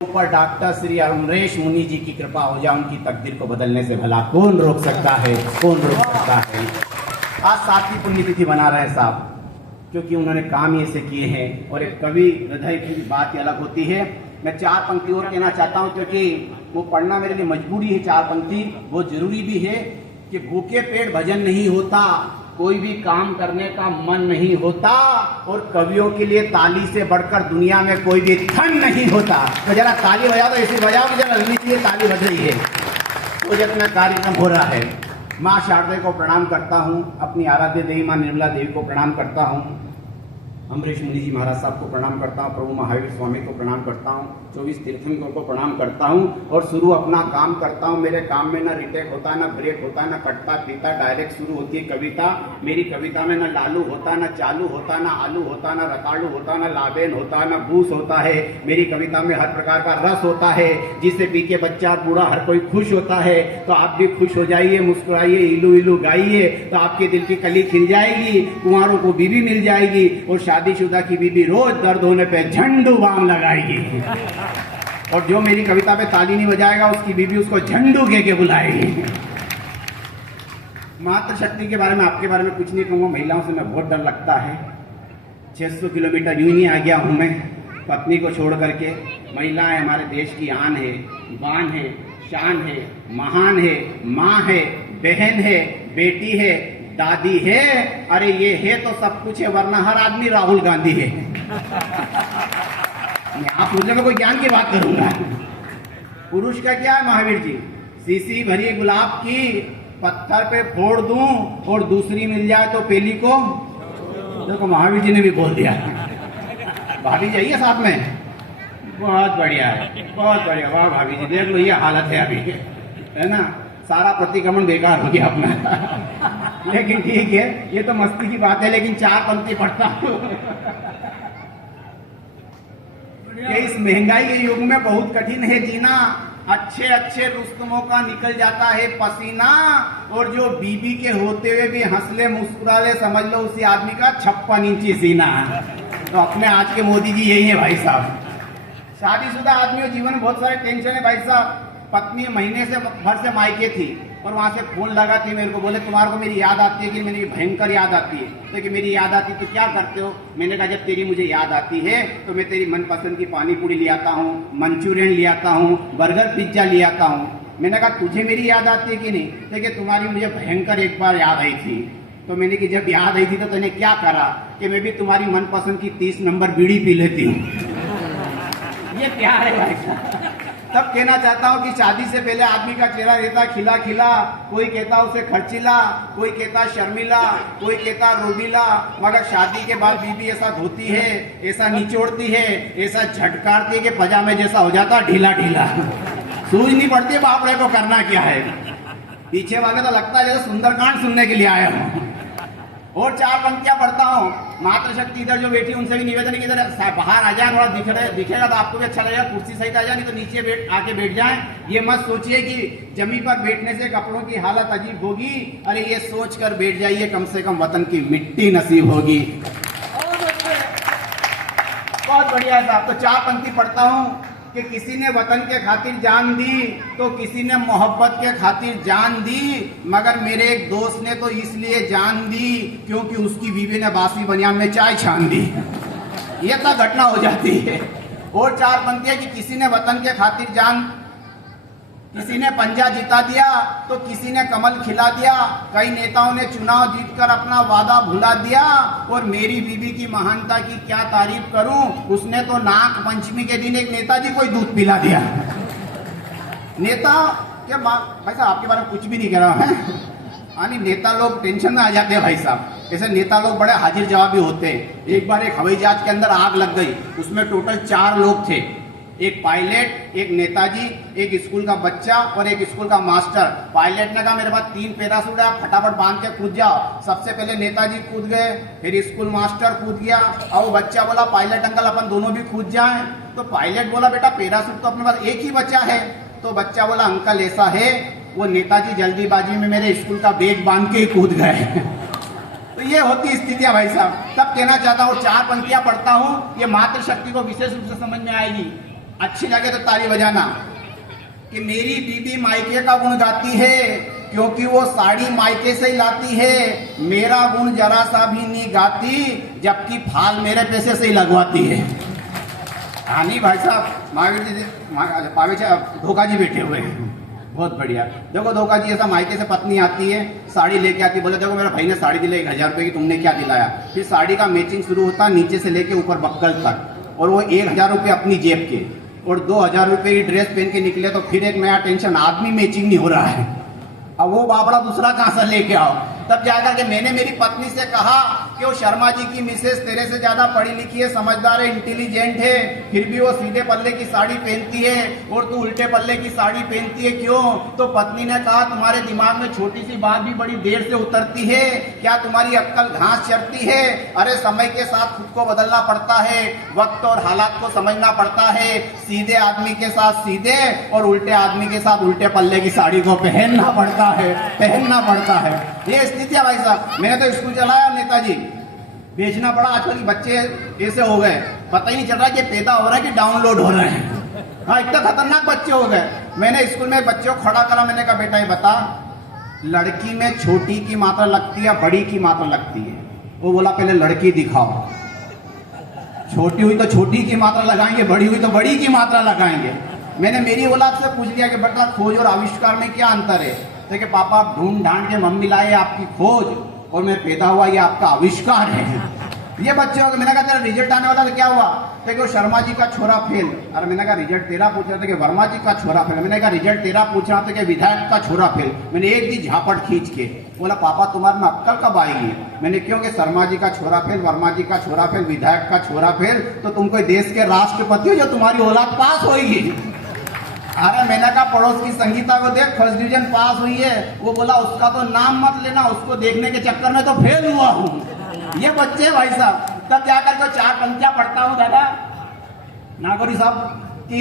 ऊपर डॉक्टर श्री अमरेश मुनि जी की कृपा हो जाए, उनकी तकदीर को बदलने से भला कौन रोक सकता है, कौन रोक सकता है। आज सातवीं पुण्यतिथि मना रहे हैं साहब, क्योंकि उन्होंने काम ही ऐसे किए हैं। और एक कवि हृदय की बात ही अलग होती है। मैं चार पंक्ति और कहना चाहता हूँ, क्योंकि वो पढ़ना मेरे लिए मजबूरी है। चार पंक्ति बहुत जरूरी भी है कि भूखे पेट भजन नहीं होता, कोई भी काम करने का मन नहीं होता, और कवियों के लिए ताली से बढ़कर दुनिया में कोई भी धन नहीं होता। तो जरा ताली बजाओ, तो ऐसी बजाओ कि जरा लगनी चाहिए ताली बज रही है। तो जब अपना कार्यक्रम हो रहा है, माँ शारदा को प्रणाम करता हूँ, अपनी आराध्य देवी माँ निर्मला देवी को प्रणाम करता हूँ, अमरीश मुनि जी महाराज साहब को प्रणाम करता हूँ, प्रभु महावीर स्वामी को प्रणाम करता हूँ, 24 तीर्थंकरों को प्रणाम करता हूँ और शुरू अपना काम करता हूँ। मेरे काम में न रिटेक होता, न ब्रेक होता, न कटता पीता, डायरेक्ट शुरू होती है कविता। मेरी कविता में न लालू होता, न चालू होता, न आलू होता, न रताड़ू होता, न लाबेन होता, न बूस होता है। मेरी कविता में हर प्रकार का रस होता है, जिसे पी के बच्चा बूढ़ा हर कोई खुश होता है। तो आप भी खुश हो जाइए, मुस्कुराइए, इलू इलू गाइए, तो आपके दिल की कली खिल जाएगी, कुंवारों को बीवी मिल जाएगी, और शादीशुदा की बीबी रोज दर्द होने पे झंडू बाम लगाएगी। और जो मेरी कविता पे ताली नहीं बजाएगा, उसकी बीबी उसको झंडू कह के बुलाएगी। मातृशक्ति के बारे में, आपके बारे में कुछ नहीं कहूँगा। महिलाओं से मैं बहुत डर लगता है। 600 किलोमीटर यूं ही आ गया हूँ मैं पत्नी को छोड़ करके। महिलाएं हमारे देश की आन है, बान है, शान है, महान है, माँ है, बहन है, बेटी है, दादी है। अरे ये है तो सब कुछ है, वरना हर आदमी राहुल गांधी है। आप मुझे में कोई ज्ञान की बात करूंगा। पुरुष का क्या है महावीर जी? सीसी भरी गुलाब की पत्थर पे फोड़ दूं और दूसरी मिल जाए तो पेली को। देखो महावीर जी ने भी बोल दिया। भाभी जाइए साथ में। बहुत बढ़िया है, बहुत बढ़िया। वाह भाभी जी, देख लो ये हालत है अभी, है ना। सारा प्रतिक्रमण बेकार हो गया अपना। लेकिन ठीक है, ये तो मस्ती की बात है। लेकिन चार पंक्ति पढ़ता हूँ कि इस महंगाई के युग में बहुत कठिन है जीना। अच्छे अच्छे रुस्तमों का निकल जाता है पसीना, और जो बीबी के होते हुए भी हंसले मुस्कुराले, समझ लो उसी आदमी का 56 इंची सीना। तो अपने आज के मोदी जी यही है भाई साहब। शादीशुदा आदमी जीवन में बहुत सारे टेंशन है भाई साहब। पत्नी महीने से भर से मायके थी, और वहां से फोन लगा थी मेरे को, बोले तुम्हारे को मेरी याद आती है कि मेरी भयंकर याद आती है। तो कि मेरी याद आती तो क्या करते हो? मैंने कहा जब तेरी मुझे याद आती है तो मैं तेरी मनपसंद की पानी पूरी ले आता हूँ, मंचूरियन ले आता हूँ, बर्गर पिज्जा ले आता हूँ। मैंने कहा तुझे मेरी याद आती है कि नहीं? लेकिन तुम्हारी मुझे भयंकर एक बार याद आई थी। तो मैंने कि जब याद आई थी तो तूने क्या करा? कि मैं भी तुम्हारी मनपसंद की 30 नंबर बीड़ी पी लेती हूँ। ये प्यार है भाई साहब। तब कहना चाहता हूँ कि शादी से पहले आदमी का चेहरा रहता खिला खिला। कोई कहता उसे खर्चीला, कोई कहता शर्मिला, कोई कहता रोबीला, मगर शादी के बाद बीबी ऐसा धोती है, ऐसा निचोड़ती है, ऐसा झटकारती है कि पजामे जैसा हो जाता ढीला ढीला। सूझ नहीं पड़ती बाप रे को करना क्या है। पीछे वाले तो लगता है जैसे सुंदरकांड सुनने के लिए आया हूँ। और चार पंक्तियां पढ़ता हूँ। मातृशक्ति इधर जो बैठी उनसे भी निवेदन है कि इधर बाहर आ जाए, थोड़ा दिखेगा तो आपको भी अच्छा लगेगा। कुर्सी सहित आ जाए, नहीं तो नीचे आके बैठ जाए। ये मत सोचिए कि जमीन पर बैठने से कपड़ों की हालत अजीब होगी। अरे ये सोच कर बैठ जाइए, कम से कम वतन की मिट्टी नसीब होगी। बहुत बढ़िया साहब। तो चार पंक्ति पढ़ता हूँ कि किसी ने वतन के खातिर जान दी, तो किसी ने मोहब्बत के खातिर जान दी, मगर मेरे एक दोस्त ने तो इसलिए जान दी क्योंकि उसकी बीवी ने बासी बनियान में चाय छान दी। ये तो घटना हो जाती है। और चार पंक्तियां कि किसी ने वतन के खातिर जान, किसी ने पंजा जिता दिया तो किसी ने कमल खिला दिया। कई नेताओं ने चुनाव जीतकर अपना वादा भुला दिया, और मेरी बीबी की महानता की क्या तारीफ करूं। उसने तो नाग पंचमी के दिन एक नेताजी को ही दूध पिला दिया। नेता क्या भाई साहब, आपके बारे में कुछ भी नहीं कह रहा है। यानी नेता लोग टेंशन में आ जाते हैं भाई साहब। ऐसे नेता लोग बड़े हाजिर जवाबी होते हैं। एक बार एक हवाई जहाज के अंदर आग लग गई, उसमें टोटल 4 लोग थे। एक पायलट, एक नेताजी, एक स्कूल का बच्चा और एक स्कूल का मास्टर। पायलट ने कहा मेरे पास 3 पैराशूट है, फटाफट बांध के कूद जाओ। सबसे पहले नेताजी कूद गए, फिर स्कूल मास्टर कूद गया, और वो बच्चा बोला पायलट अंकल अपन दोनों भी कूद जाएं। तो पायलट बोला बेटा पैराशूट तो अपने पास एक ही बच्चा है। तो बच्चा बोला अंकल ऐसा है, वो नेताजी जल्दीबाजी में मेरे स्कूल का बैग बांध के ही कूद गए। तो ये होती स्थितियां भाई साहब। तब कहना चाहता हूँ, 4 पंक्तियां पढ़ता हूँ, ये मातृशक्ति को विशेष रूप से समझ में आएगी। अच्छी लगे तो ताली बजाना। कि मेरी बीबी मायके का गुण गाती है क्योंकि वो साड़ी मायके से ही लाती है, मेरा गुण जरा सा भी नहीं गाती जबकि फाल मेरे पैसे से ही लगवाती है। हाँ नहीं भाई साहब, महावीर जी धोखा जी बैठे हुए हैं, बहुत बढ़िया। देखो धोखा जी ऐसा मायके से पत्नी आती है, साड़ी लेके आती है, बोले देखो मेरे भाई ने साड़ी दिलाई 1000 रुपए की, तुमने क्या दिलाया। फिर साड़ी का मैचिंग शुरू होता नीचे से लेके ऊपर बक्कल तक, और वो 1000 रुपये अपनी जेब के और 2000 रुपये की ड्रेस पहन के निकले तो फिर एक नया टेंशन, आदमी मैचिंग नहीं हो रहा है, अब वो बाबड़ा दूसरा कहां से लेके आओ। तब जाकर के मैंने मेरी पत्नी से कहा कि वो शर्मा जी की मिसेस तेरे से ज्यादा पढ़ी लिखी है, समझदार है, इंटेलिजेंट है, फिर भी वो सीधे पल्ले की साड़ी पहनती है और तू उल्टे पल्ले की साड़ी पहनती है, क्यों? तो पत्नी ने कहा तुम्हारे दिमाग में छोटी सी बात भी बड़ी देर से उतरती है, क्या तुम्हारी अक्कल घास चरती है? अरे समय के साथ खुद को बदलना पड़ता है, वक्त और हालात को समझना पड़ता है, सीधे आदमी के साथ सीधे और उल्टे आदमी के साथ उल्टे पल्ले की साड़ी को पहनना पड़ता है, पहनना पड़ता है। ये स्थिति है भाई साहब। मैंने तो स्कूल चलाया नेताजी, बेचना पड़ा। आजकल के बच्चे ऐसे हो गए, पता ही नहीं चल रहा कि पैदा हो रहा है कि डाउनलोड हो रहे हैं। हाँ, इतना खतरनाक बच्चे हो गए। मैंने स्कूल में बच्चों को खड़ा करा, मैंने कहा बेटा ये बता, लड़की में छोटी की मात्रा लगती है बड़ी की मात्रा लगती है? वो बोला पहले लड़की दिखाओ। छोटी हुई तो छोटी की मात्रा लगाएंगे, बड़ी हुई तो बड़ी की मात्रा लगाएंगे। मैंने मेरी औलाद से पूछ लिया कि बेटा खोज और आविष्कार में क्या अंतर है? तो कि पापा आप ढूंढ ढांड के मम्मी लाए आपकी खोज और मैं पैदा हुआ ये आपका आविष्कार है। ये बच्चे हो गए। मैंने कहा तेरा रिजल्ट आने वाला तो क्या हुआ? तो कि शर्मा जी का छोरा फेल। अरे मैंने कहा रिजल्ट तेरा पूछ रहा था कि वर्मा जी का छोरा फेल। मैंने कहा रिजल्ट तेरा पूछ रहा था कि विधायक का छोरा फेल। मैंने एक दी झापट खींच के बोला पापा तुम्हारे में अक्कल कब आएगी? मैंने क्यों कि शर्मा जी का छोरा फेल, वर्मा जी का छोरा फेल, विधायक का छोरा फेल, तो तुम कोई देश के राष्ट्रपति हो जो तुम्हारी औलाद पास होगी? अरे मैंने कहा पड़ोस की संगीता को देख, फर्स्ट डिवीजन पास हुई है। वो बोला उसका तो नाम मत लेना, उसको देखने के चक्कर में तो फेल हुआ हूँ। ये बच्चे भाई साहब। तब जाकर के 4 पंक्तियां पढ़ता हूँ दादा नागौरी साहब कि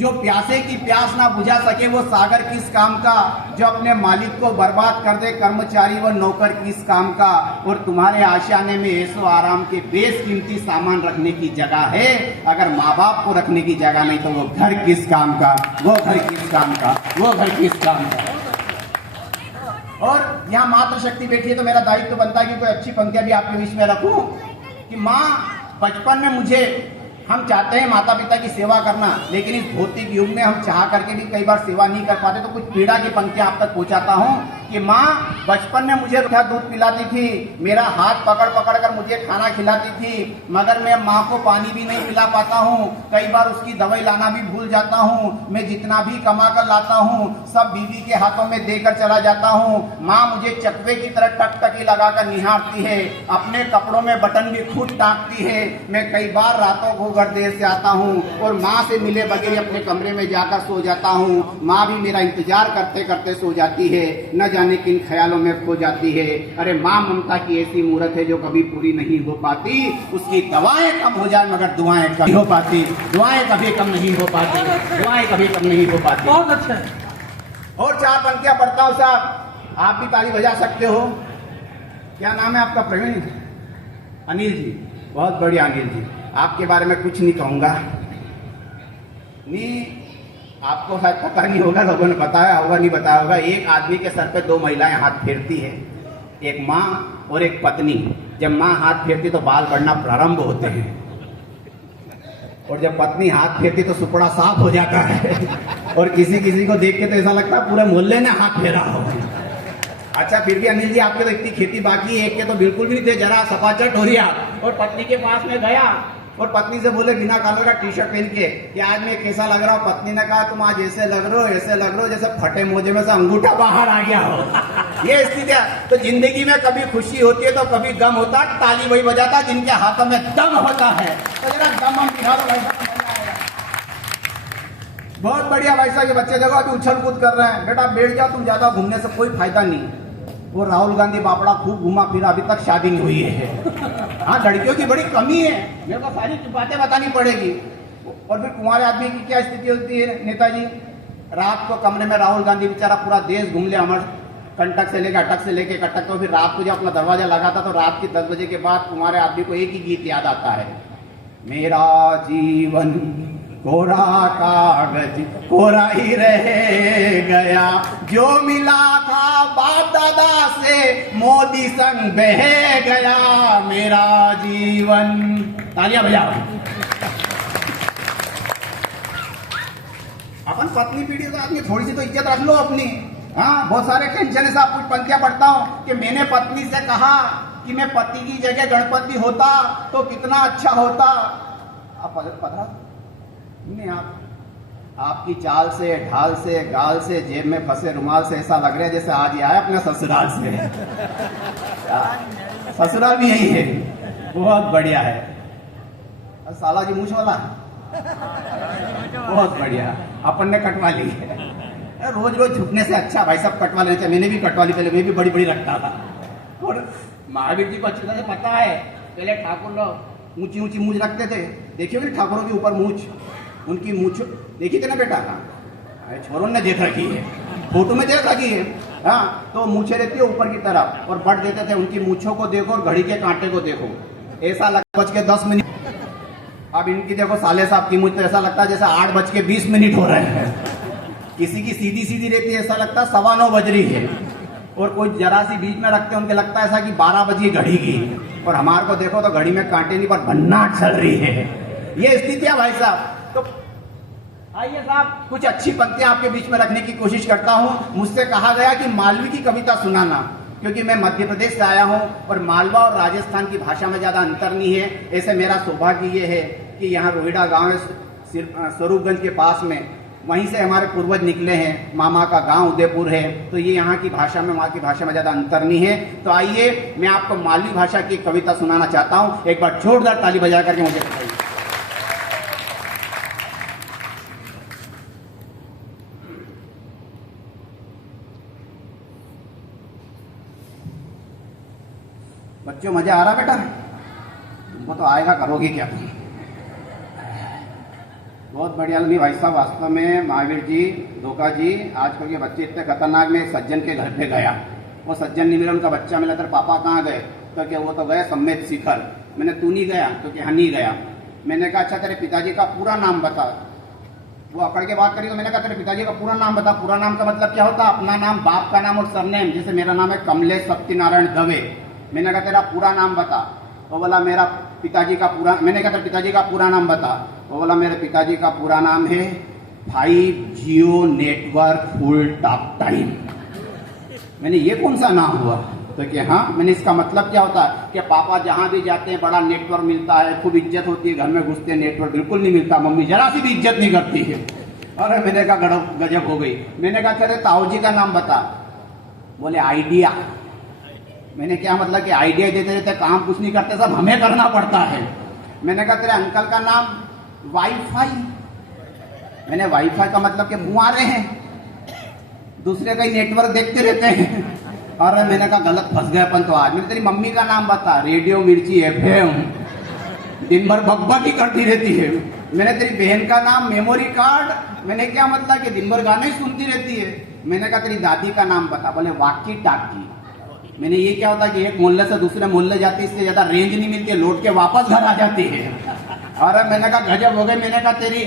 जो प्यासे की प्यास ना बुझा सके वो सागर किस काम का, जो अपने मालिक को बर्बाद कर दे कर्मचारी व नौकर किस काम का, और तुम्हारे आशियाने में ऐसो आराम के बेशकीमती सामान रखने की जगह है, अगर माँ बाप को रखने की जगह नहीं तो वो घर किस काम का, वो घर किस काम का, वो घर किस काम का। और यहाँ मातृशक्ति बैठी है तो मेरा दायित्व बनता है कि कोई अच्छी पंक्तियां भी आपके बीच में रखूं कि माँ बचपन में मुझे, हम चाहते हैं माता पिता की सेवा करना, लेकिन इस भौतिक युग में हम चाह करके भी कई बार सेवा नहीं कर पाते, तो कुछ पीड़ा की पंक्तियां आप तक पहुंचाता हूं कि माँ बचपन में मुझे दूध पिलाती थी, मेरा हाथ पकड़ पकड़ कर मुझे खाना खिलाती थी, मगर मैं माँ को पानी भी नहीं पिला पाता हूँ, कई बार उसकी दवाई लाना भी भूल जाता हूँ, मैं जितना भी कमा कर लाता हूँ सब बीवी के हाथों में देकर चला जाता हूँ। माँ मुझे चकवे की तरह टकटकी लगाकर निहारती है, अपने कपड़ों में बटन भी खुद टाँगती है, मैं कई बार रातों को घर देर से आता हूँ और माँ से मिले बगैर अपने कमरे में जाकर सो जाता हूँ। माँ भी मेरा इंतजार करते करते सो जाती है, न जाने किन ख्यालों में खो जाती है। अरे माँ ममता की ऐसी मूरत है जो कभी पूरी नहीं हो पाती, उसकी दवाएं कम हो जाए मगर दुआएं कम नहीं हो पाती, दुआएं कभी कम नहीं हो पाती, दुआएं कभी कम नहीं हो पाती। बहुत अच्छा है। और 4 पंक्तियां पढ़ता हूँ साहब, आप भी ताली बजा सकते हो। क्या नाम है आपका? प्रवीण? अनिल जी, बहुत बढ़िया अनिल जी। आपके बारे में कुछ नहीं कहूंगा, नहीं आपको शायद पता नहीं होगा, लोगों ने बताया होगा नहीं बताया होगा। एक आदमी के सर पे 2 महिलाएं हाथ फेरती है, एक माँ और एक पत्नी। जब माँ हाथ फेरती तो बाल बढ़ना प्रारंभ होते हैं, और जब पत्नी हाथ फेरती तो सुपड़ा साफ हो जाता है, और किसी किसी को देख के तो ऐसा लगता है पूरे मोहल्ले ने हाथ फेरा हो। अच्छा फिर भी अनिल जी आपके तो इतनी खेती बाकी है, एक के तो बिल्कुल भी नहीं थे, जरा सपाचट हो रही आप। और पत्नी के पास में गया और पत्नी से बोले बिना कलर का टी-शर्ट पहन के कि आज मैं कैसा लग रहा हूँ? पत्नी ने कहा तुम आज ऐसे लग रहे हो, ऐसे लग रहे हो जैसे फटे मोजे में से अंगूठा बाहर आ गया हो। ये स्थिति है। तो जिंदगी में कभी खुशी होती है तो कभी गम होता है, ताली वही बजाता है जिनके हाथों में दम होता है। तो जरा दम हम दिखा दो भाई। बहुत बढ़िया भाई साहब। ये बच्चे देखो अभी उछल कूद कर रहे हैं। बेटा बैठ जाओ, तुम ज्यादा घूमने से कोई फायदा नहीं। वो राहुल गांधी बापड़ा खूब घूमा फिरा, अभी तक शादी नहीं हुई है। हाँ लड़कियों की बड़ी कमी है, मेरे को सारी बातें बतानी पड़ेगी। और फिर कुंवारे आदमी की क्या स्थिति होती है नेताजी? रात को कमरे में राहुल गांधी बेचारा पूरा देश घूम ले, अमर कंटक से लेकर अटक से लेकर कटक। तो फिर रात को जब अपना दरवाजा लगाता तो रात के 10 बजे के बाद कुंवारे आदमी को एक ही गीत याद आता है, मेरा जीवन कोरा कागज कोरा ही रह गया, जो मिला था बाप दादा से मोदी संग बह गया मेरा जीवन। तालियां बजाओ। अपन पत्नी पीढ़ी का आदमी, थोड़ी सी तो इज्जत रख लो अपनी। हाँ, बहुत सारे टेंशन है साहब। कुछ पंक्तियां पढ़ता हूं कि मैंने पत्नी से कहा कि मैं पति की जगह गणपति होता तो कितना अच्छा होता। आप पता नहीं, आपकी चाल से, ढाल से, गाल से, जेब में फंसे रुमाल से ऐसा लग रहा है जैसे आज ही आया अपने ससुराल से। ससुराल भी यही है, बहुत बढ़िया है। साला जी मूछ वाला बहुत बढ़िया, अपन ने कटवा ली है। रोज रोज झुकने से अच्छा भाई साहब कटवा लेना चाहिए। मैंने भी कटवा ली, पहले मैं भी बड़ी बड़ी रखता था। और महावीर जी को अच्छी तरह से पता है, पहले ठाकुर लोग ऊंची ऊंची मूछ रखते थे। देखिए कि ठाकुरों के ऊपर मूछ, उनकी मूछ देखी थी ना बेटा? छोरों ने देख रखी है, फोटो में देख रखी है। हाँ, तो मूछे रहती है ऊपर की तरफ और बट देते थे। उनकी मूछों को देखो और घड़ी के कांटे को देखो, ऐसा लगता 8:10। अब इनकी देखो साले साहब की मूछ, तो ऐसा लगता है जैसे 8:20 हो रहे हैं। किसी की सीधी सीधी रहती है, ऐसा लगता है 9:15 बज रही है। और कोई जरा सी बीच में रखते हैं, उनके लगता है ऐसा कि 12 बजी घड़ी की। और हमारे को देखो तो घड़ी में कांटे नहीं पर भन्नाट चल रही है। ये स्थिति है भाई साहब। तो आइए साहब, कुछ अच्छी पंक्तियां आपके बीच में रखने की कोशिश करता हूं। मुझसे कहा गया कि मालवी की कविता सुनाना, क्योंकि मैं मध्य प्रदेश से आया हूं और मालवा और राजस्थान की भाषा में ज्यादा अंतर नहीं है। ऐसे मेरा सौभाग्य ये है कि यहाँ रोहिड़ा गांव है, स्वरूपगंज के पास में, वहीं से हमारे पूर्वज निकले हैं। मामा का गांव उदयपुर है, तो ये यहाँ की भाषा में, वहाँ की भाषा में ज्यादा अंतर नहीं है। तो आइए मैं आपको मालवी भाषा की कविता सुनाना चाहता हूँ। एक बार जोरदार ताली बजा करके मुझे बताइए। बच्चों मजा आ रहा बेटा? तुमको तो आएगा, करोगे क्या तुम? बहुत बढ़िया लगी भाई साहब। वास्तव में महावीर जी, धोखा जी, आजकल के बच्चे इतने खतरनाक। में सज्जन के घर पे गया, वो सज्जन नहीं मिला, उनका बच्चा मिला। तेरे पापा कहाँ गए? तो क्या वो तो गए सम्मेत शिखर। मैंने तू नहीं गया? तो क्या नहीं गया। मैंने कहा अच्छा तेरे पिताजी का पूरा नाम बता। वो अकड़ के बात करी, तो मैंने कहा तेरे पिताजी का पूरा नाम बता। पूरा नाम का मतलब क्या होता? अपना नाम, बाप का नाम और सरनेम। जैसे मेरा नाम है कमलेश सत्यनारायण दवे। मैंने कहा तेरा पूरा नाम बता। वो बोला मेरा पिताजी का पूरा, मैंने कहा तेरे पिताजी का पूरा नाम बता। वो बोला मेरे पिताजी का पूरा नाम है 5G network full talk time. मैंने ये कौन सा नाम हुआ? तो कि हाँ। मैंने इसका मतलब क्या होता है कि पापा जहां भी जाते हैं बड़ा नेटवर्क मिलता है, खूब इज्जत होती है। घर में घुसते हैं, नेटवर्क बिल्कुल नहीं मिलता, मम्मी जरा सी भी इज्जत नहीं करती है। अरे मैंने कहा गजब हो गई। मैंने कहा तेरे ताऊ जी का नाम बता। बोले आइडिया। मैंने क्या मतलब कि आइडिया देते देते काम कुछ नहीं करते, सब हमें करना पड़ता है। मैंने कहा तेरे अंकल का नाम वाईफाई। मैंने वाईफाई का मतलब कि मुआरे हैं, दूसरे का ही नेटवर्क देखते रहते हैं। और मैंने कहा गलत फंस गए अपन तो आज। मैंने तेरी मम्मी का नाम बता। रेडियो मिर्ची FM, दिन भर बकबक ही करती रहती है। मैंने तेरी बहन का नाम मेमोरी कार्ड। मैंने क्या मतलब कि दिन भर गाने ही सुनती रहती है। मैंने कहा तेरी दादी का नाम बता। बोले वाकी टाकी। मैंने ये क्या होता है कि एक मोहल्ले से दूसरे मोहल्ले जाती है, इससे ज्यादा रेंज नहीं मिलती है, लौट के वापस घर आ जाती है। और मैंने कहा गजब हो गई। मैंने कहा तेरी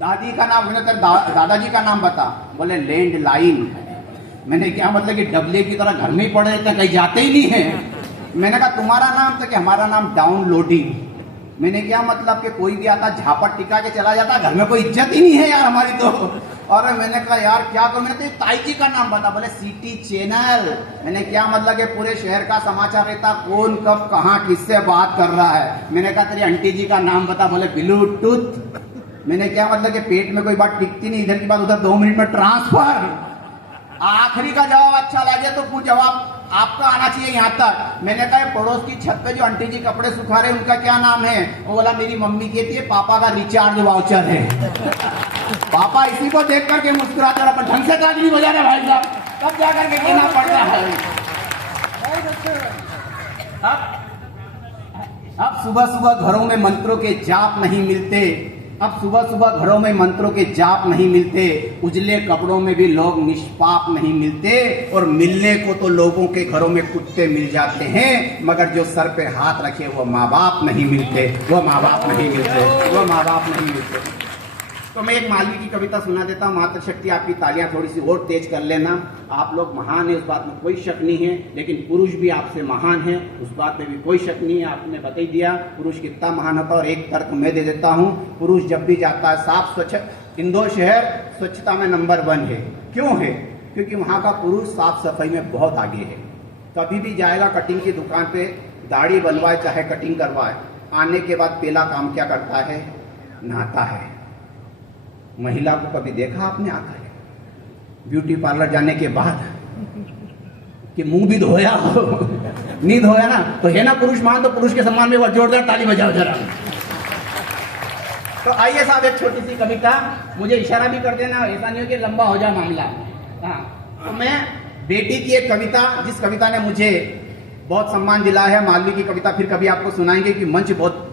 दादी का नाम, मैंने तेरे दादाजी का नाम बता। बोले लैंड लाइन। मैंने क्या मतलब कि डबले की तरह घर में ही पड़े रहते हैं, कहीं जाते ही नहीं है। मैंने कहा तुम्हारा नाम? तो कि हमारा नाम डाउनलोडिंग। मैंने क्या मतलब कि कोई भी आता झापट टिका के चला जाता, घर में कोई इज्जत ही नहीं है यार हमारी तो। और मैंने कहा यार क्या करूं? मैंने तो ताई जी का नाम बता। बोले सिटी चैनल। मैंने क्या मतलब कि पूरे शहर का समाचार रहता, कौन कब कहाँ किससे बात कर रहा है। मैंने कहा तेरी आंटी जी का नाम बता। बोले ब्लूटूथ। मैंने क्या मतलब कि पेट में कोई बात टिकती नहीं, इधर की बात उधर 2 मिनट में ट्रांसफर। आखिरी का जवाब अच्छा लगे तो कुछ जवाब आपका आना चाहिए यहाँ तक। मैंने कहा पड़ोस की छत पे जो आंटी जी कपड़े सुखा रहे उनका क्या नाम है? वो बोला मेरी मम्मी कहती है पापा का रिचार्ज वाउचर है। पापा इसी को देख करके मुस्कुराते और अपन ढंग से ताली नहीं बजा रहे भाई साहब, तब जा करके कहना पड़ता है। अब सुबह सुबह घरों में मंत्रों के जाप नहीं मिलते, अब सुबह सुबह घरों में मंत्रों के जाप नहीं मिलते, उजले कपड़ों में भी लोग निष्पाप नहीं मिलते, और मिलने को तो लोगों के घरों में कुत्ते मिल जाते हैं, मगर जो सर पे हाथ रखे वो माँ बाप नहीं मिलते, वो माँ बाप नहीं मिलते, वो माँ बाप नहीं मिलते। तो मैं एक मालवी की कविता सुना देता हूँ। मातृशक्ति आपकी तालियां थोड़ी सी और तेज कर लेना। आप लोग महान है, उस बात में कोई शक नहीं है, लेकिन पुरुष भी आपसे महान है, उस बात में भी कोई शक नहीं है। आपने बता ही दिया पुरुष कितना महान होता है। और एक तर्क मैं दे देता हूँ, पुरुष जब भी जाता है साफ स्वच्छ, इंदौर शहर स्वच्छता में नंबर 1 है। क्यों है? क्योंकि वहाँ का पुरुष साफ सफाई में बहुत आगे है। कभी भी जाएगा कटिंग की दुकान पे, दाढ़ी बनवाए चाहे कटिंग करवाए, आने के बाद पहला काम क्या करता है? नहाता है। महिला को कभी देखा आपने आकर ब्यूटी पार्लर जाने के बाद कि मुंह भी धोया हो? नहीं धोया ना, तो है ना पुरुष मान, तो पुरुष के सम्मान में वो जोरदार ताली बजाओ जरा। तो आइए साहब, एक छोटी सी कविता, मुझे इशारा भी कर देना, ऐसा नहीं हो कि लंबा हो जाए मामला। हाँ, तो मैं बेटी की एक कविता, जिस कविता ने मुझे बहुत सम्मान दिलाया है, मालवी की कविता फिर कभी आपको सुनाएंगे कि मंच बहुत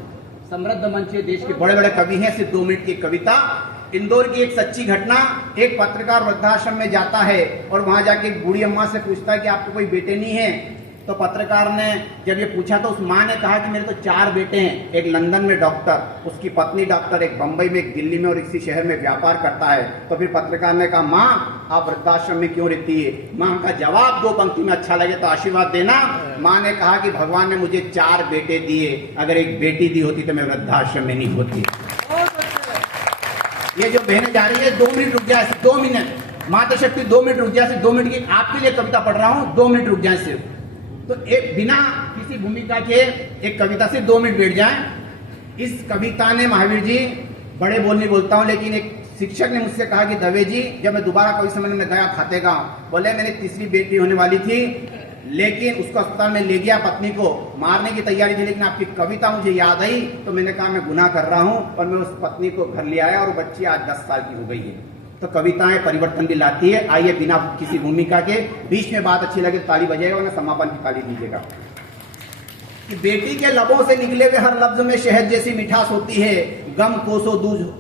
समृद्ध मंच है, देश के बड़े बड़े कवि हैं। सिर्फ 2 मिनट की कविता। इंदौर की एक सच्ची घटना। एक पत्रकार वृद्धाश्रम में जाता है और वहां जाके एक बूढ़ी अम्मा से पूछता है कि आपको कोई बेटे नहीं है? तो पत्रकार ने जब ये पूछा तो उस माँ ने कहा कि मेरे तो 4 बेटे हैं, एक लंदन में डॉक्टर, उसकी पत्नी डॉक्टर, एक बंबई में, एक दिल्ली में और इसी शहर में व्यापार करता है। तो फिर पत्रकार ने कहा, माँ आप वृद्धाश्रम में क्यों रहती है? माँ का जवाब 2 पंक्ति में अच्छा लगे तो आशीर्वाद देना। माँ ने कहा कि भगवान ने मुझे 4 बेटे दिए, अगर एक बेटी दी होती तो मैं वृद्धाश्रम में नहीं होती। ये जो बहने जा रही है, 2 मिनट रुक जाए, 2 मिनट, मातृशक्ति 2 मिनट रुक जाए, 2 मिनट की आपके लिए कविता पढ़ रहा हूँ, 2 मिनट रुक जाए सिर्फ। तो एक बिना किसी भूमिका के एक कविता से 2 मिनट बैठ जाए। इस कविता ने, महावीर जी बड़े बोल नहीं बोलता हूँ, लेकिन एक शिक्षक ने मुझसे कहा कि दवे जी, जब मैं दोबारा कवि सम्मेलन में गया खातेगांव, बोले मेरी तीसरी बेटी होने वाली थी, लेकिन उसको अस्पताल में ले गया, पत्नी को मारने की तैयारी थी, लेकिन आपकी कविता मुझे याद आई तो मैंने कहा मैं गुनाह कर रहा हूं, और मैं उस पत्नी को घर ले आया और बच्ची आज 10 साल की हो गई है। तो कविताएं परिवर्तन भी लाती है। आइए बिना किसी भूमिका के, बीच में बात अच्छी लगे ताली बजाएगा, और समापन की ताली दीजिएगा। कि बेटी के लबों से निकले हुए हर लफ्ज में शहद जैसी मिठास होती है, गम कोसों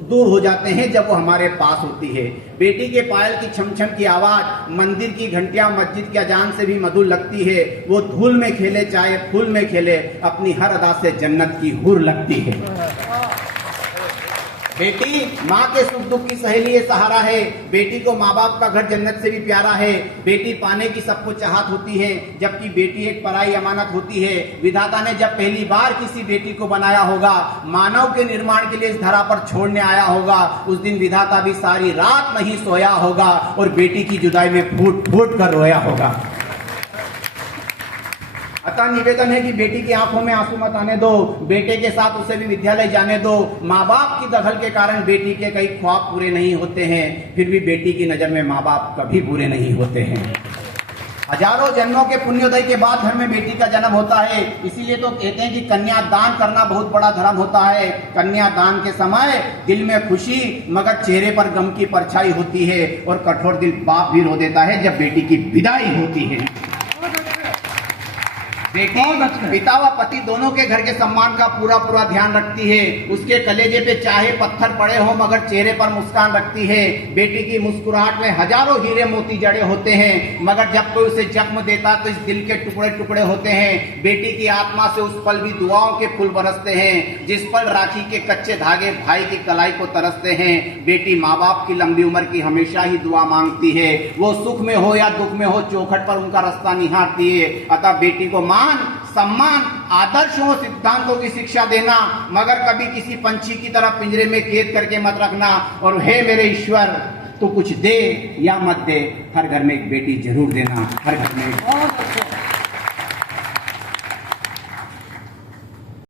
दूर हो जाते हैं जब वो हमारे पास होती है। बेटी के पायल की छम छम की आवाज मंदिर की घंटियां मस्जिद की अजान से भी मधुर लगती है। वो धूल में खेले चाहे फूल में खेले, अपनी हर अदा से जन्नत की हूर लगती है। बेटी माँ के सुख दुख की सहेली है, सहारा है। बेटी को माँ बाप का घर जन्नत से भी प्यारा है। बेटी पाने की सबको चाहत होती है, जबकि बेटी एक पराई अमानत होती है। विधाता ने जब पहली बार किसी बेटी को बनाया होगा, मानव के निर्माण के लिए इस धरा पर छोड़ने आया होगा, उस दिन विधाता भी सारी रात नहीं सोया होगा और बेटी की जुदाई में फूट फूट कर रोया होगा। अतः निवेदन है कि बेटी की आंखों में आंसू मत आने दो, बेटे के साथ उसे भी विद्यालय जाने दो। माँ बाप की दखल के कारण बेटी के कई ख्वाब पूरे नहीं होते हैं, फिर भी बेटी की नजर में माँ बाप कभी बुरे नहीं होते हैं। हजारों जन्मों के पुण्योदय के बाद घर में बेटी का जन्म होता है। इसीलिए तो कहते हैं कि कन्यादान करना बहुत बड़ा धर्म होता है। कन्यादान के समय दिल में खुशी मगर चेहरे पर गम की परछाई होती है, और कठोर दिल बाप भी रो देता है जब बेटी की विदाई होती है। बेटी पिता व पति दोनों के घर के सम्मान का पूरा ध्यान रखती है। उसके कलेजे पे चाहे पत्थर पड़े हो मगर चेहरे पर मुस्कान रखती है। बेटी की मुस्कुराहट में हजारों हीरे मोती जड़े होते हैं, मगर जब कोई उसे जख्म देता तो इस दिल के टुकड़े टुकड़े होते हैं। बेटी की आत्मा से उस पल भी दुआओं के फूल बरसते हैं, जिस पल राखी के कच्चे धागे भाई की कलाई को तरसते हैं। बेटी माँ बाप की लंबी उम्र की हमेशा ही दुआ मांगती है। वो सुख में हो या दुख में हो, चौखट पर उनका रास्ता निहारती है। अतः बेटी को सम्मान, आदर्शों, सिद्धांतों की शिक्षा देना, मगर कभी किसी पंछी की तरह पिंजरे में कैद करके मत रखना। और हे मेरे ईश्वर, तू कुछ दे या मत दे, हर घर में एक बेटी जरूर देना, हर घर में।